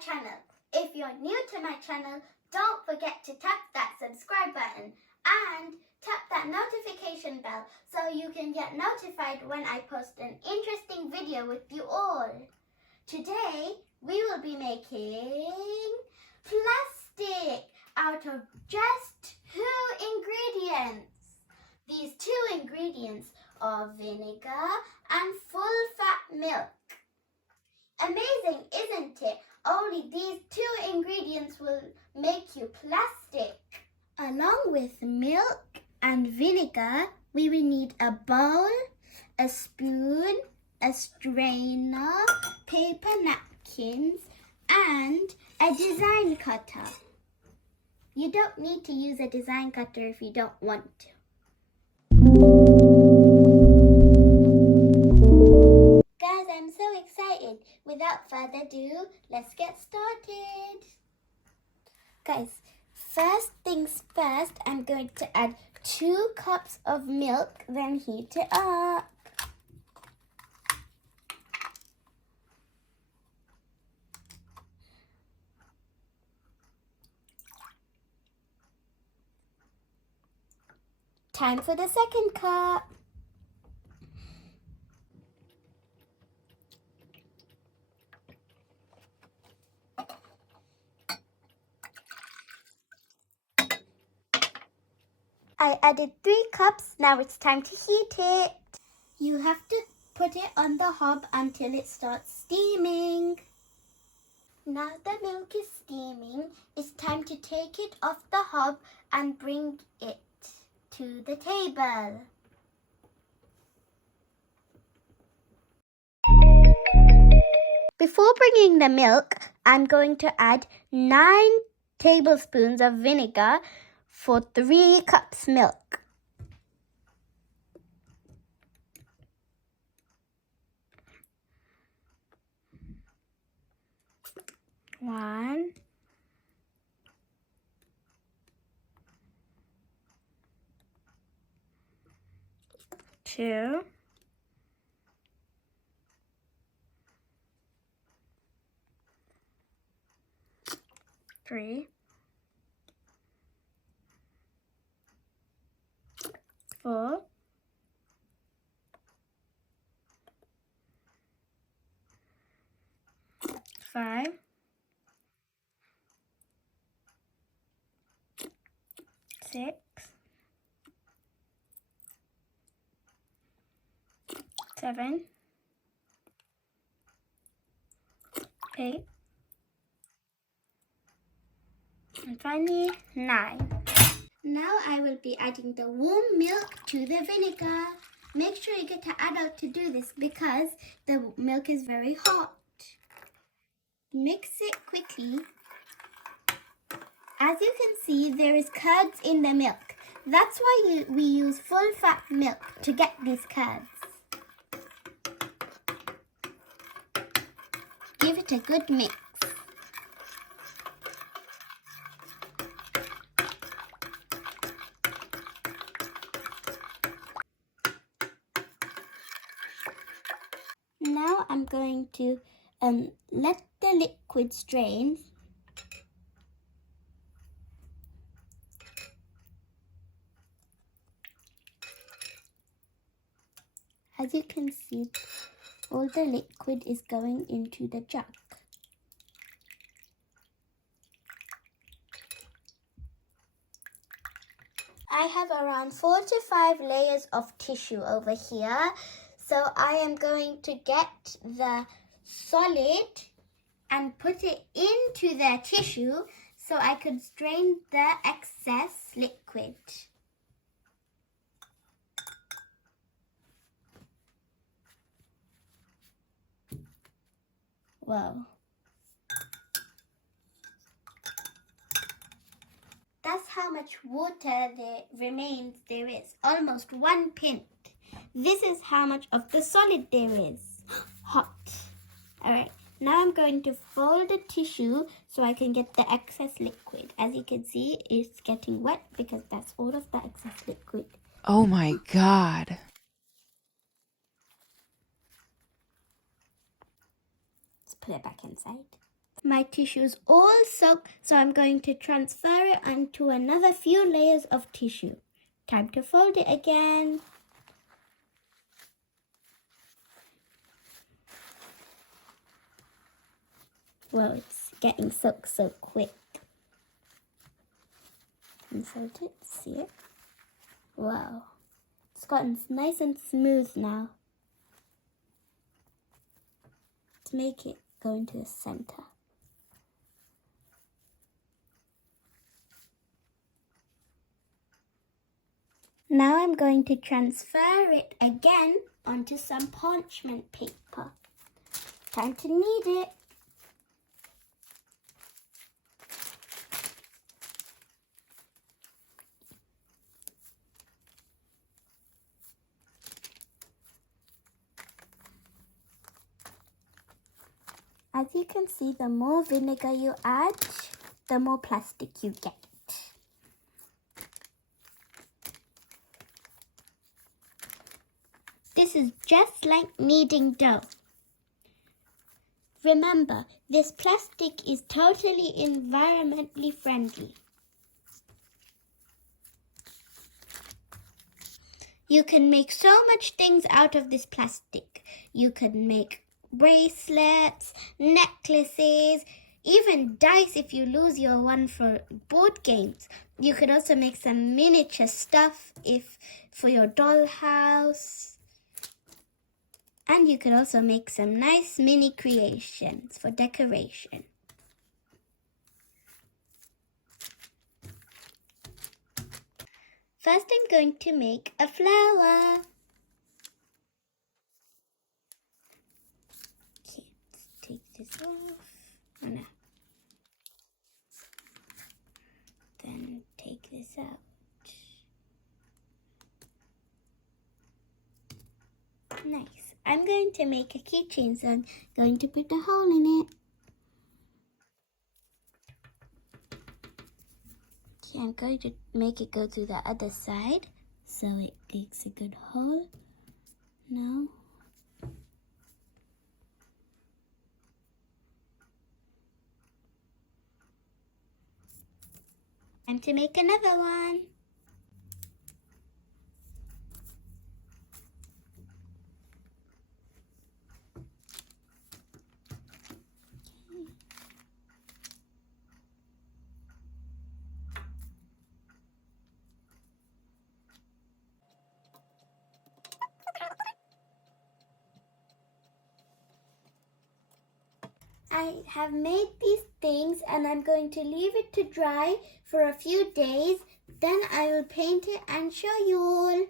channel. If you're new to my channel, don't forget to tap that subscribe button and tap that notification bell so you can get notified when I post an interesting video with you all. Today, we will be making plastic out of just 2 ingredients. These 2 ingredients are vinegar and full-fat milk. Amazing, isn't it? Only these 2 ingredients will make you plastic. Along with milk and vinegar, we will need a bowl, a spoon, a strainer, paper napkins, and a design cutter. You don't need to use a design cutter if you don't want to. Guys, I'm so excited. Without further ado, let's get started. Guys, first things first, I'm going to add 2 cups of milk, then heat it up. Time for the second cup. I added 3 cups, now it's time to heat it. You have to put it on the hob until it starts steaming. Now the milk is steaming, it's time to take it off the hob and bring it to the table. Before bringing the milk, I'm going to add 9 tablespoons of vinegar for 3 cups milk. One, two, three, 4, 5, 6, 7, 8, and finally 9. Now I will be adding the warm milk to the vinegar. Make sure you get an adult to do this because the milk is very hot. Mix it quickly. As you can see, there is curds in the milk. That's why we use full-fat milk to get these curds. Give it a good mix. Now I'm going to let the liquid strain. As you can see, all the liquid is going into the jug. I have around 4 to 5 layers of tissue over here. So I am going to get the solid and put it into the tissue so I could strain the excess liquid. Whoa. That's how much water there remains. There is almost 1 pint. This is how much of the solid there is. Hot. Alright, now I'm going to fold the tissue so I can get the excess liquid. As you can see, it's getting wet because that's all of the excess liquid. Oh my God. Let's put it back inside. My tissue's all soaked, so I'm going to transfer it onto another few layers of tissue. Time to fold it again. Well, it's getting soaked so quick. Insert it, see it? Wow, it's gotten nice and smooth now. Let's make it go into the center. Now I'm going to transfer it again onto some parchment paper. Time to knead it. As you can see, the more vinegar you add, the more plastic you get. This is just like kneading dough. Remember, this plastic is totally environmentally friendly. You can make so much things out of this plastic. You can make bracelets, necklaces, even dice if you lose your one for board games. You could also make some miniature stuff for your dollhouse. And you could also make some nice mini creations for decoration. First, I'm going to make a flower. Okay, let's take this off. Oh no. Then take this out. Nice. I'm going to make a keychain, so I'm going to put a hole in it. Okay, I'm going to make it go through the other side so it makes a good hole. Now. Time to make another one. I have made these things and I'm going to leave it to dry for a few days. Then I will paint it and show you all.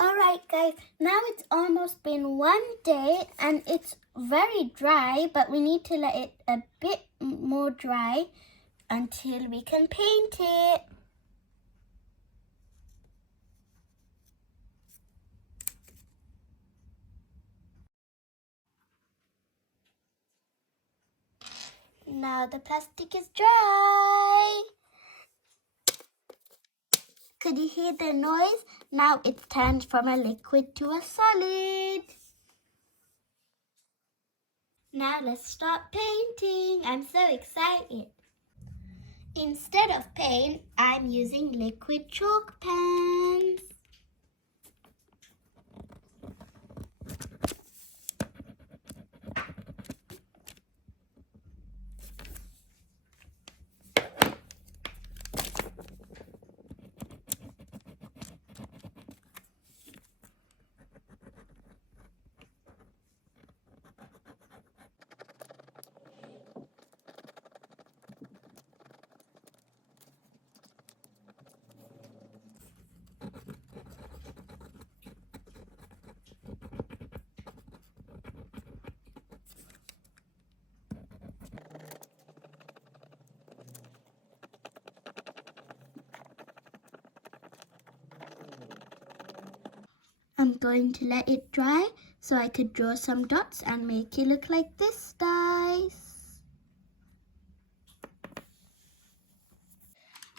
Alright guys, now it's almost been 1 day and it's very dry, but we need to let it a bit more dry until we can paint it. Now the plastic is dry. Could you hear the noise? Now it's turned from a liquid to a solid. Now let's start painting. I'm so excited. Instead of paint, I'm using liquid chalk pens. I'm going to let it dry so I could draw some dots and make it look like this, guys.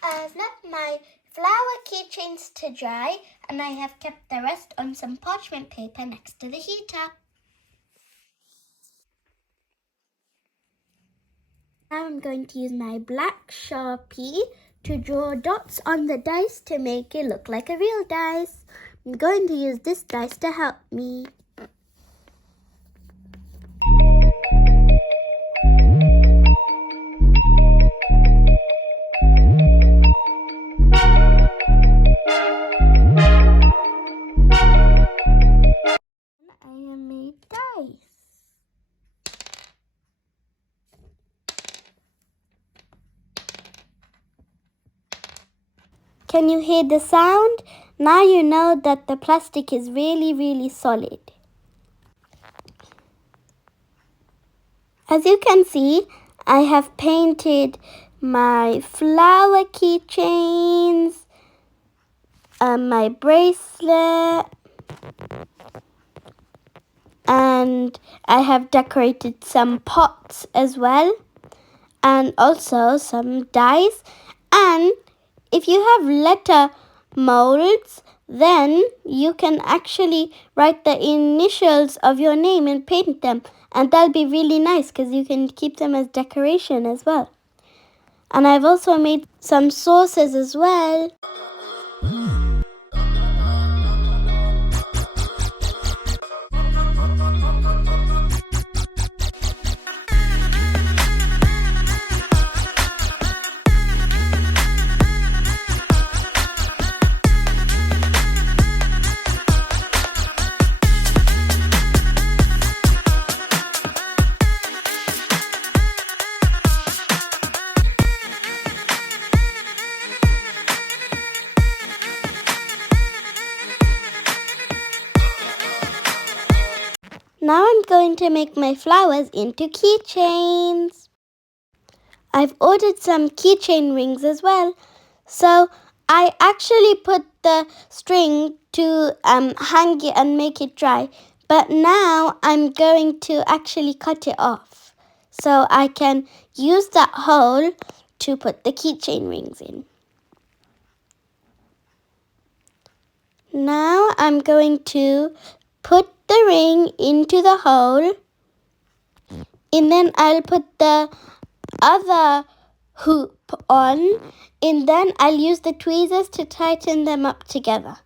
I've left my flower keychains to dry, and I have kept the rest on some parchment paper next to the heater. Now I'm going to use my black Sharpie to draw dots on the dice to make it look like a real dice. I'm going to use this dice to help me. I have made dice. Can you hear the sound? Now you know that the plastic is really solid. As you can see, I have painted my flower keychains, my bracelet, and I have decorated some pots as well, and also some dice. And if you have letter molds, then you can actually write the initials of your name and paint them, and that'll be really nice because you can keep them as decoration as well. And I've also made some sauces as well. Now I'm going to make my flowers into keychains. I've ordered some keychain rings as well. So I actually put the string to hang it and make it dry. But now I'm going to actually cut it off, so I can use that hole to put the keychain rings in. Now I'm going to put the ring into the hole, and then I'll put the other hoop on, and then I'll use the tweezers to tighten them up together.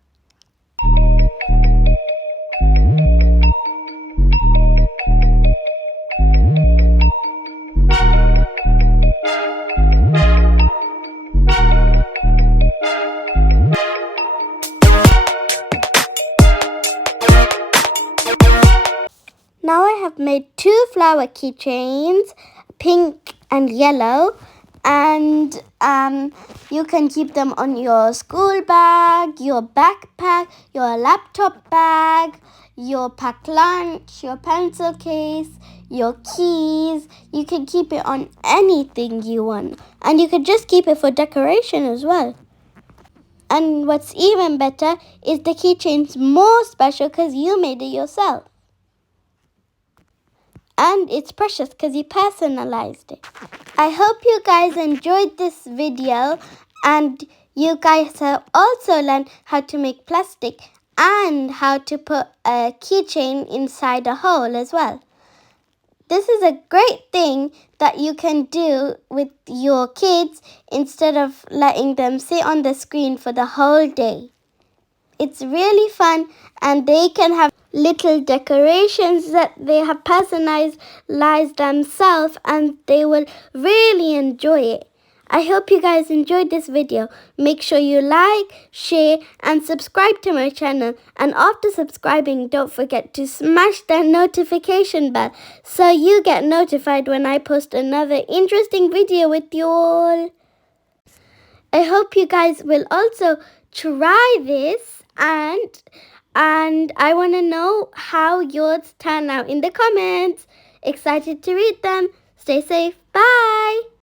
Now I have made 2 flower keychains, pink and yellow, and you can keep them on your school bag, your backpack, your laptop bag, your packed lunch, your pencil case, your keys. You can keep it on anything you want, and you can just keep it for decoration as well. And what's even better is the keychain's more special because you made it yourself. And it's precious because you personalized it. I hope you guys enjoyed this video, and you guys have also learned how to make plastic and how to put a keychain inside a hole as well. This is a great thing that you can do with your kids instead of letting them sit on the screen for the whole day. It's really fun, and they can have little decorations that they have personalized themselves, and they will really enjoy it. I hope you guys enjoyed this video. Make sure you like, share, and subscribe to my channel. And after subscribing, don't forget to smash that notification bell so you get notified when I post another interesting video with you all. I hope you guys will also try this, and I want to know how yours turn out in the comments. Excited to read them. Stay safe. Bye.